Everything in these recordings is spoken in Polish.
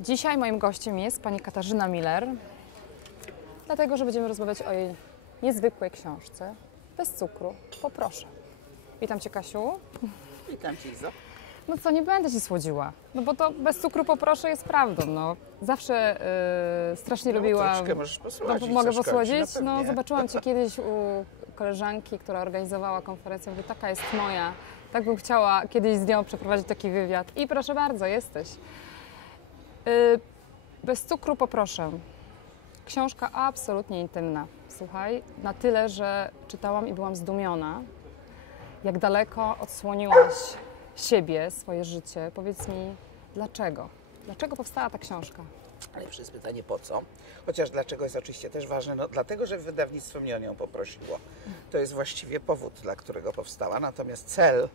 Dzisiaj moim gościem jest pani Katarzyna Miller, dlatego że będziemy rozmawiać o jej niezwykłej książce Bez cukru, poproszę. Witam Cię, Kasiu. Witam Cię, Izo. No co, nie będę Ci słodziła, no bo to bez cukru poproszę jest prawdą, no. Zawsze strasznie lubiłam... Troszkę możesz posłodzić. Mogę posłodzić? No, no zobaczyłam Cię kiedyś u koleżanki, która organizowała konferencję, mówię, taka jest moja, tak bym chciała kiedyś z nią przeprowadzić taki wywiad. I proszę bardzo, jesteś. Bez cukru poproszę. Książka absolutnie intymna, słuchaj, na tyle, że czytałam i byłam zdumiona, jak daleko odsłoniłaś siebie, swoje życie. Powiedz mi, dlaczego? Dlaczego powstała ta książka? Ale już jest pytanie po co? Chociaż dlaczego jest oczywiście też ważne? No, dlatego, że wydawnictwo mnie o nią poprosiło. To jest właściwie powód, dla którego powstała. Natomiast cel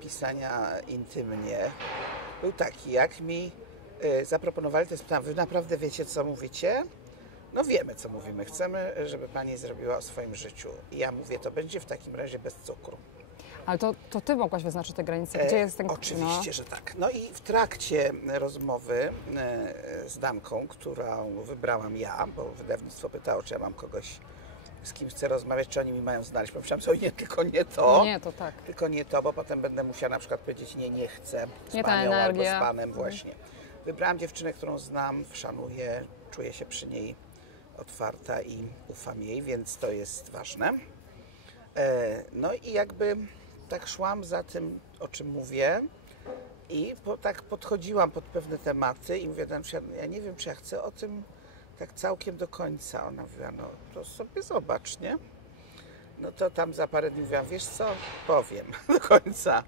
pisania intymnie był taki, jak mi zaproponowali, to jest pytanie, wy naprawdę wiecie, co mówicie? No wiemy, co mówimy. Chcemy, żeby Pani zrobiła o swoim życiu. I ja mówię, to będzie w takim razie bez cukru. Ale to Ty mogłaś wyznaczyć te granice. Gdzie jest ten... Oczywiście, że tak. No i w trakcie rozmowy z damką, którą wybrałam ja, bo wydawnictwo pytało, czy ja mam kogoś, z kim chcę rozmawiać, czy oni mi mają znaleźć. Pomyślałam sobie, nie, tylko nie to. Nie, to tak. Tylko nie to, bo potem będę musiała na przykład powiedzieć, nie chcę z nie panią albo z energia. panem właśnie. Wybrałam dziewczynę, którą znam, szanuję, czuję się przy niej otwarta i ufam jej, więc to jest ważne. No i jakby tak szłam za tym, o czym mówię i tak podchodziłam pod pewne tematy i mówię, ja nie wiem, czy ja chcę o tym tak całkiem do końca. Ona mówiła, no to sobie zobacz, nie? No to tam za parę dni mówiłam, wiesz co, powiem do końca.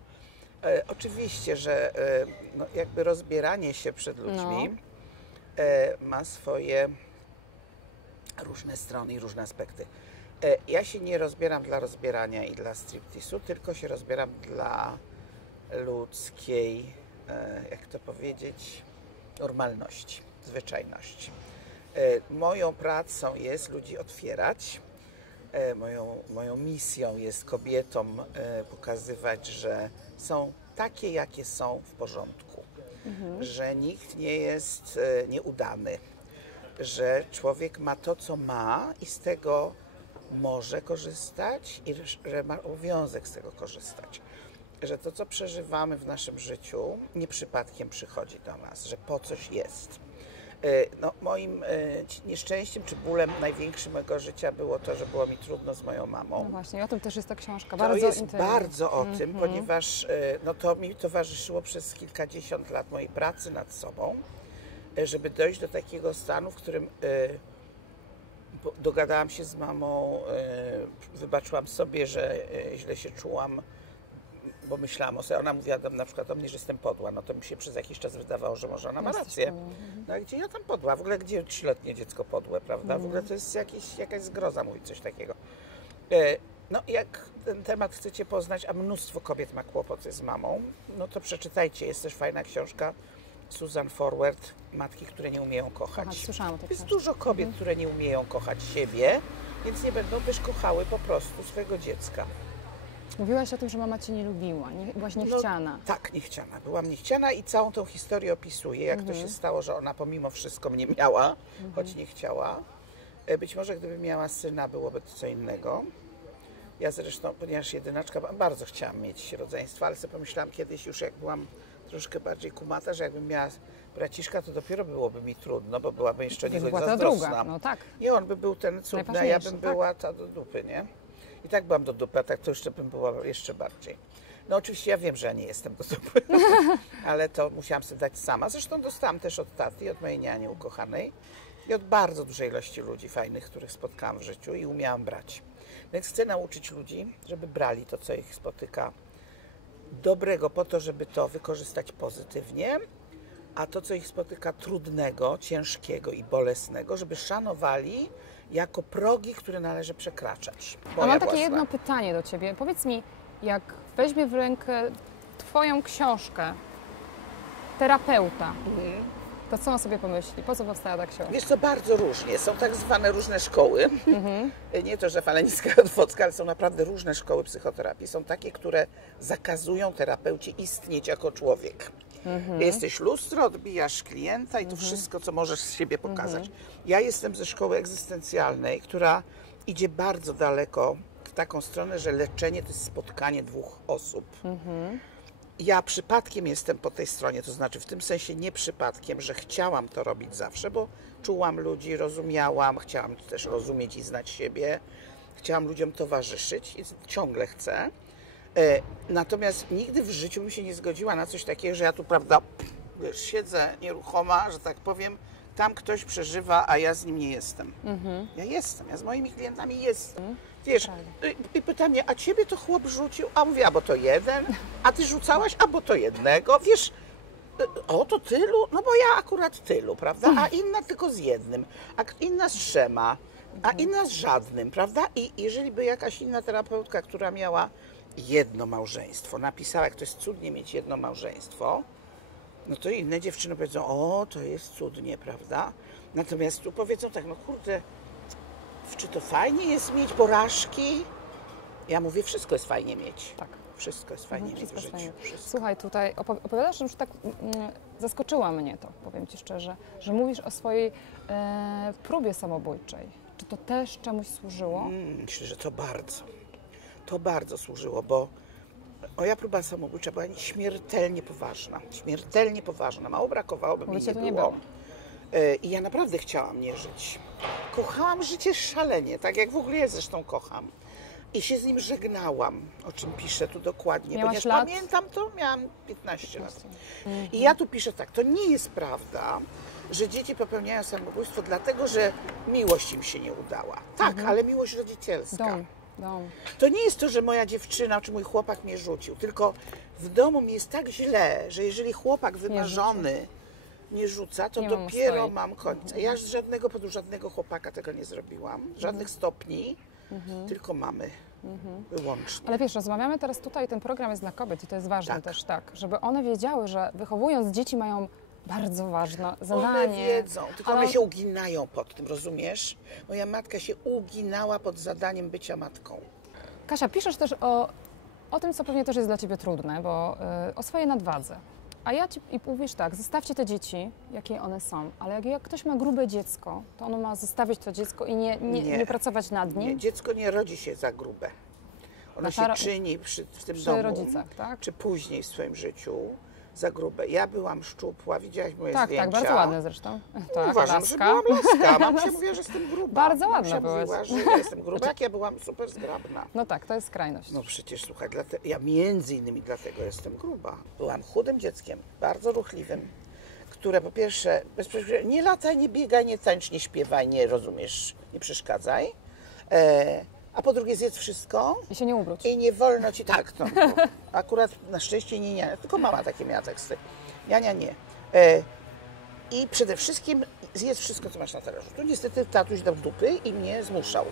Oczywiście, że no, jakby rozbieranie się przed ludźmi ma swoje różne strony i różne aspekty. Ja się nie rozbieram dla rozbierania i dla striptisu, tylko się rozbieram dla ludzkiej, jak to powiedzieć, normalności, zwyczajności. Moją pracą jest ludzi otwierać, moją misją jest kobietom pokazywać, że są takie, jakie są, w porządku, że nikt nie jest nieudany, że człowiek ma to, co ma i z tego może korzystać i że ma obowiązek z tego korzystać. Że to, co przeżywamy w naszym życiu, nie przypadkiem przychodzi do nas, że po coś jest. No, moim nieszczęściem czy bólem największym mojego życia było to, że było mi trudno z moją mamą. No właśnie, i o tym też jest ta książka. To bardzo jest intymna. bardzo o tym, ponieważ no, to mi towarzyszyło przez kilkadziesiąt lat mojej pracy nad sobą, żeby dojść do takiego stanu, w którym dogadałam się z mamą, wybaczyłam sobie, że źle się czułam, bo myślałam o sobie. Ona mówiła na przykład o mnie, że jestem podła. No to mi się przez jakiś czas wydawało, że może ona ma rację. No a gdzie ja tam podła? W ogóle gdzie 3-letnie dziecko podłe, prawda? W ogóle to jest jakaś zgroza mówić coś takiego. No jak ten temat chcecie poznać, a mnóstwo kobiet ma kłopoty z mamą, no to przeczytajcie. Jest też fajna książka Susan Forward, Matki, które nie umieją kochać. Słyszałam o tej Jest książce. dużo kobiet, które nie umieją kochać siebie, więc nie będą też kochały po prostu swojego dziecka. Mówiłaś o tym, że mama Cię nie lubiła, byłaś niechciana. No, tak, niechciana. Byłam niechciana i całą tą historię opisuję, jak to się stało, że ona pomimo wszystko mnie miała, choć nie chciała. Być może gdyby miała syna, byłoby to co innego. Ja zresztą, ponieważ jedynaczka, bardzo chciałam mieć rodzeństwo, ale sobie pomyślałam kiedyś już, jak byłam troszkę bardziej kumata, że jakbym miała braciszka, to dopiero byłoby mi trudno, bo byłabym jeszcze nie zazdrosna. Druga, no tak. I on by był ten cudny, a ja bym była ta do dupy, nie? I tak byłam do dupy, a tak to jeszcze bym była jeszcze bardziej. No oczywiście ja wiem, że ja nie jestem do dupy, ale to musiałam sobie dać sama. Zresztą dostałam też od taty, od mojej niani ukochanej i od bardzo dużej ilości ludzi fajnych, których spotkałam w życiu i umiałam brać. Więc chcę nauczyć ludzi, żeby brali to, co ich spotyka dobrego, po to, żeby to wykorzystać pozytywnie, a to, co ich spotyka trudnego, ciężkiego i bolesnego, żeby szanowali jako progi, które należy przekraczać. A mam takie jedno pytanie do Ciebie. Powiedz mi, jak weźmie w rękę Twoją książkę terapeuta, to co on sobie pomyśli? Po co powstała ta książka? Wiesz co, bardzo różnie. Są tak zwane różne szkoły. Nie to, że Falenicka Otwocka, ale są naprawdę różne szkoły psychoterapii. Są takie, które zakazują terapeucie istnieć jako człowiek. Jesteś lustro, odbijasz klienta i to wszystko, co możesz z siebie pokazać. Ja jestem ze szkoły egzystencjalnej, która idzie bardzo daleko w taką stronę, że leczenie to jest spotkanie dwóch osób. Ja przypadkiem jestem po tej stronie, to znaczy w tym sensie nie przypadkiem, że chciałam to robić zawsze, bo czułam ludzi, rozumiałam, chciałam też rozumieć i znać siebie, chciałam ludziom towarzyszyć i ciągle chcę. Natomiast nigdy w życiu bym się nie zgodziła na coś takiego, że ja tu, prawda, wiesz, siedzę nieruchoma, że tak powiem, tam ktoś przeżywa, a ja z nim nie jestem. Ja jestem, ja z moimi klientami jestem. Wiesz, i pyta mnie, a ciebie to chłop rzucił? A mówię, a bo to jeden, a ty rzucałaś, a bo to jednego, wiesz, o to tylu? No bo ja akurat tylu, prawda? A inna tylko z jednym, a inna z 3, a inna z żadnym, prawda? I jeżeli by jakaś inna terapeutka, która miała jedno małżeństwo, napisała, jak to jest cudnie mieć jedno małżeństwo, no to inne dziewczyny powiedzą, o, to jest cudnie, prawda? Natomiast tu powiedzą tak, no kurde, czy to fajnie jest mieć porażki? Ja mówię, wszystko jest fajnie mieć. Tak. Wszystko jest fajnie mieć w życiu. Wszystko. Słuchaj, tutaj opowiadasz, że już tak zaskoczyła mnie to, powiem Ci szczerze, że mówisz o swojej próbie samobójczej. Czy to też czemuś służyło? Myślę, że to bardzo służyło, bo moja próba samobójcza była śmiertelnie poważna. Mało brakowało, by mi nie było. I ja naprawdę chciałam nie żyć. Kochałam życie szalenie, tak jak w ogóle ja zresztą kocham. I się z nim żegnałam, o czym piszę tu dokładnie, Miałaś ponieważ lat? pamiętam to, miałam 15 lat. I ja tu piszę tak, to nie jest prawda, że dzieci popełniają samobójstwo dlatego, że miłość im się nie udała. Tak, ale miłość rodzicielska. Dom. To nie jest to, że moja dziewczyna czy mój chłopak mnie rzucił, tylko w domu mi jest tak źle, że jeżeli chłopak wymarzony nie rzuca, to dopiero mam koniec. Ja żadnego chłopaka tego nie zrobiłam, żadnych stopni, tylko mamy. Wyłącznie. Ale wiesz, rozmawiamy teraz tutaj, ten program jest dla kobiet i to jest ważne też, tak, żeby one wiedziały, że wychowując dzieci mają bardzo ważne zadanie. One wiedzą, tylko one się uginają pod tym, rozumiesz? Moja matka się uginała pod zadaniem bycia matką. Kasia, piszesz też o tym, co pewnie też jest dla Ciebie trudne, bo o swojej nadwadze. A ja Ci mówisz tak, zostawcie te dzieci, jakie one są, ale jak ktoś ma grube dziecko, to ono ma zostawić to dziecko i nie pracować nad nim? Nie, dziecko nie rodzi się za grube. Ono się czyni w tym domu, rodzicach, tak? czy później w swoim życiu za grube. Ja byłam szczupła, widziałaś moje zdjęcia. Tak, bardzo ładne zresztą. Tak, uważam, że byłam laska. Mam się mówiła, że jestem gruba. Bardzo ładna byłaś. Mówiła, że ja jestem gruba, jak ja byłam super zgrabna. No tak, to jest skrajność. No przecież, słuchaj, ja między innymi dlatego jestem gruba. Byłam chudym dzieckiem, bardzo ruchliwym, które po pierwsze, nie lataj, nie biegaj, nie tańcz, nie śpiewaj, nie rozumiesz, nie przeszkadzaj. A po drugie zjedz wszystko. I się nie ubróć. I nie wolno ci tak. No, akurat na szczęście nie. Tylko mama takie miała teksty. Nie. I przede wszystkim zjedz wszystko, co masz na talerzu. Tu niestety tatuś dał dupy i mnie zmuszał.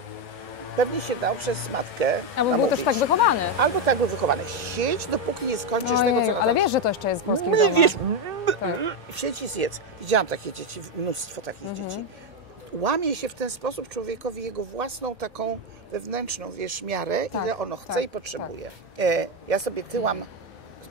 Pewnie się dał przez matkę. Albo był też tak wychowany. Albo tak był wychowany. Siedź, dopóki nie skończysz tego, co... Ale wiesz, że to jeszcze jest w polskich domach. Wiesz, tak. Siedź i zjedz. Widziałam takie dzieci, mnóstwo takich dzieci. Łamie się w ten sposób człowiekowi jego własną taką wewnętrzną, wiesz, miarę, ile ono chce i potrzebuje. Ja sobie tyłam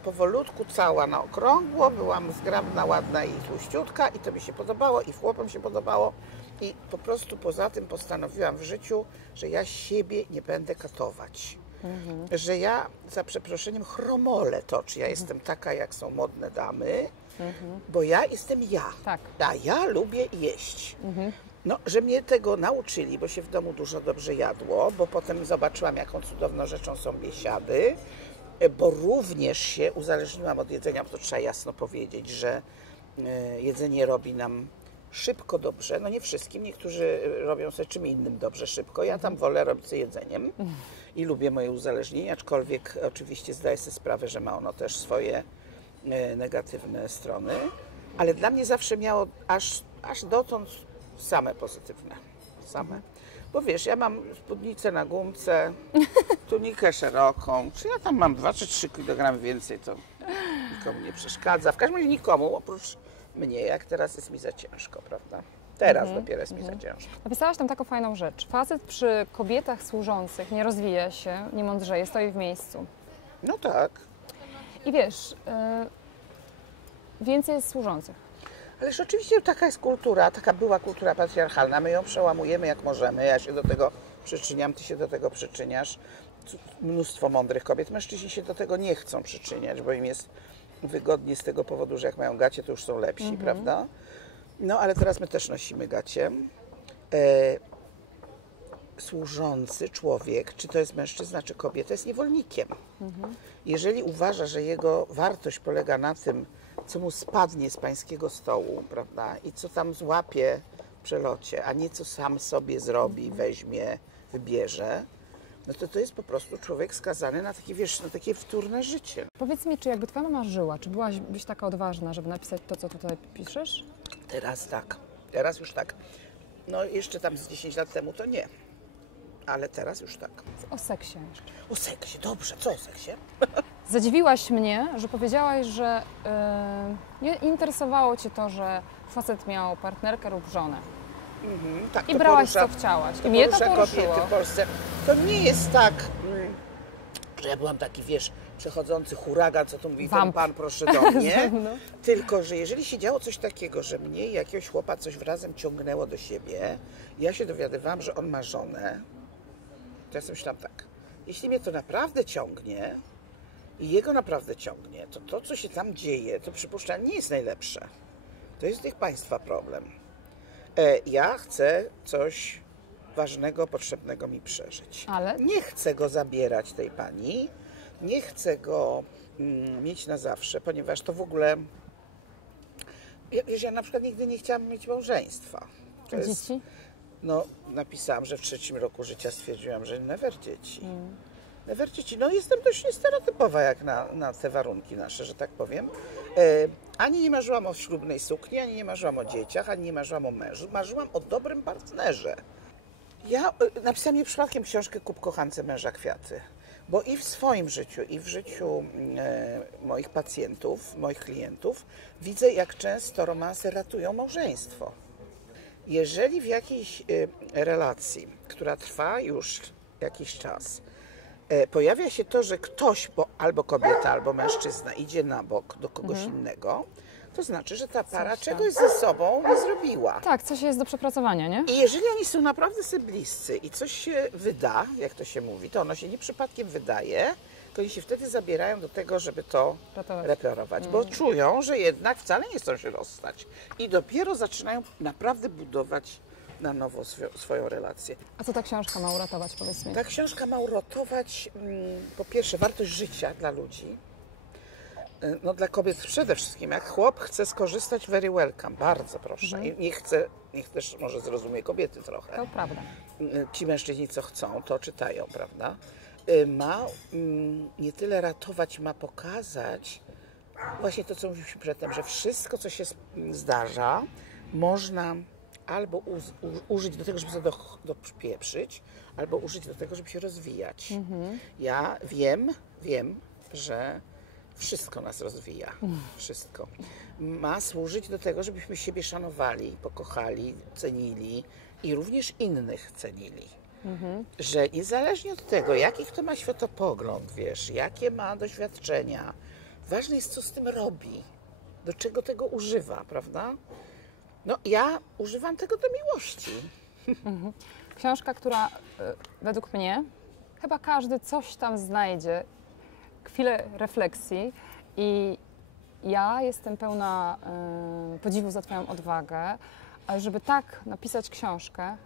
powolutku, cała na okrągło, byłam zgrabna, ładna i tłuściutka i to mi się podobało i chłopom się podobało i po prostu poza tym postanowiłam w życiu, że ja siebie nie będę katować. Że ja, za przeproszeniem, chromolę to, czy ja jestem taka, jak są modne damy, bo ja jestem ja, a ja lubię jeść. No, że mnie tego nauczyli, bo się w domu dużo dobrze jadło, bo potem zobaczyłam, jaką cudowną rzeczą są biesiady, bo również się uzależniłam od jedzenia, bo to trzeba jasno powiedzieć, że jedzenie robi nam szybko dobrze, no nie wszystkim, niektórzy robią sobie czym innym dobrze szybko, ja tam wolę robić sobie jedzeniem i lubię moje uzależnienie, aczkolwiek oczywiście zdaję sobie sprawę, że ma ono też swoje negatywne strony, ale dla mnie zawsze miało aż dotąd same pozytywne, Bo wiesz, ja mam spódnicę na gumce, tunikę szeroką, czy ja tam mam 2 czy 3 kg więcej, to nikomu nie przeszkadza. W każdym razie nikomu, oprócz mnie, jak teraz jest mi za ciężko, prawda? Teraz dopiero jest mi za ciężko. Napisałaś tam taką fajną rzecz. Facet przy kobietach służących nie rozwija się, nie mądrzeje, stoi w miejscu. No tak. I wiesz, więcej jest służących. Ależ oczywiście taka jest kultura, taka była kultura patriarchalna. My ją przełamujemy jak możemy. Ja się do tego przyczyniam, ty się do tego przyczyniasz. Mnóstwo mądrych kobiet. Mężczyźni się do tego nie chcą przyczyniać, bo im jest wygodnie z tego powodu, że jak mają gacie, to już są lepsi, prawda? No ale teraz my też nosimy gacie. Służący człowiek, czy to jest mężczyzna, czy kobieta, jest niewolnikiem. Jeżeli uważa, że jego wartość polega na tym, co mu spadnie z pańskiego stołu, prawda, i co tam złapie w przelocie, a nie co sam sobie zrobi, weźmie, wybierze, no to jest po prostu człowiek skazany na takie, wiesz, na takie wtórne życie. Powiedz mi, czy jakby twoja mama żyła, czy byłabyś taka odważna, żeby napisać to, co tutaj piszesz? Teraz tak, teraz już tak. No jeszcze tam z 10 lat temu to nie, ale teraz już tak. O seksie jeszcze. O seksie, dobrze, co o seksie? Zadziwiłaś mnie, że powiedziałaś, że nie interesowało cię to, że facet miał partnerkę lub żonę. Tak, I to brałaś porusza- co chciałaś. To I mnie to porusza poruszyło. kobiety w Polsce. To nie jest tak, że ja byłam taki, wiesz, przechodzący huragan, co tu mówi ten Wamp. pan, proszę do mnie. No. Tylko, że jeżeli się działo coś takiego, że mnie i jakiegoś chłopa coś razem ciągnęło do siebie, ja się dowiadywałam, że on ma żonę, to ja sobie myślałam tak, jeśli mnie to naprawdę ciągnie i jego naprawdę ciągnie, to co się tam dzieje, to przypuszczalnie nie jest najlepsze. To jest tych państwa problem. Ja chcę coś ważnego, potrzebnego mi przeżyć. Ale? Nie chcę go zabierać tej pani, nie chcę go mieć na zawsze, ponieważ to w ogóle... Ja na przykład nigdy nie chciałam mieć małżeństwa. To jest, Dzieci? no, napisałam, że w 3. roku życia stwierdziłam, że never dzieci. Never dzieci. No jestem dość niestereotypowa jak na te warunki nasze, że tak powiem. Ani nie marzyłam o ślubnej sukni, ani nie marzyłam o dzieciach, ani nie marzyłam o mężu. Marzyłam o dobrym partnerze. Ja napisałam nie przypadkiem książkę Kup kochance męża kwiaty. Bo i w swoim życiu, i w życiu moich pacjentów, moich klientów widzę, jak często romanse ratują małżeństwo. Jeżeli w jakiejś relacji, która trwa już jakiś czas, pojawia się to, że ktoś, albo kobieta, albo mężczyzna idzie na bok do kogoś innego, to znaczy, że ta para Coś tam. czegoś ze sobą nie zrobiła. Tak, coś jest do przepracowania, nie? I jeżeli oni są naprawdę sobie bliscy i coś się wyda, jak to się mówi, to ono się nie przypadkiem wydaje, to oni się wtedy zabierają do tego, żeby to Ratować. reparować, bo czują, że jednak wcale nie chcą się rozstać i dopiero zaczynają naprawdę budować na nowo swoją relację. A co ta książka ma uratować, powiedz mi? Ta książka ma uratować, po pierwsze, wartość życia dla ludzi, no dla kobiet przede wszystkim. Jak chłop chce skorzystać, very welcome, bardzo proszę. I niech też może zrozumie kobiety trochę. To prawda. Ci mężczyźni, co chcą, to czytają, prawda? Ma nie tyle ratować, ma pokazać właśnie to, co mówiliśmy przedtem, że wszystko, co się zdarza, można albo użyć do tego, żeby sobie dopieprzyć, albo użyć do tego, żeby się rozwijać. Ja wiem, że wszystko nas rozwija. Wszystko. Ma służyć do tego, żebyśmy siebie szanowali, pokochali, cenili i również innych cenili. Że niezależnie od tego, jaki kto ma światopogląd, wiesz, jakie ma doświadczenia, ważne jest, co z tym robi, do czego tego używa, prawda? No ja używam tego do miłości. Książka, która według mnie chyba każdy coś tam znajdzie, chwilę refleksji i ja jestem pełna podziwu za Twoją odwagę, ale żeby tak napisać książkę,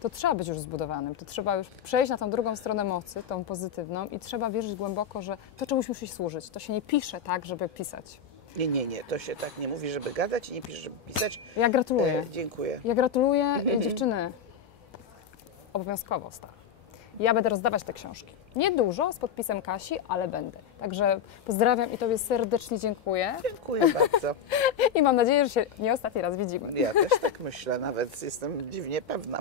to trzeba być już zbudowanym, to trzeba już przejść na tą drugą stronę mocy, tą pozytywną i trzeba wierzyć głęboko, że to czemuś musi służyć. To się nie pisze tak, żeby pisać. Nie, to się tak nie mówi, żeby gadać i nie pisze, żeby pisać. Ja gratuluję. Dziękuję. Ja gratuluję dziewczyny. Obowiązkowo, Stach. Ja będę rozdawać te książki. Nie dużo, z podpisem Kasi, ale będę. Także pozdrawiam i Tobie serdecznie dziękuję. Dziękuję bardzo. I mam nadzieję, że się nie ostatni raz widzimy. Ja też tak myślę, nawet jestem dziwnie pewna.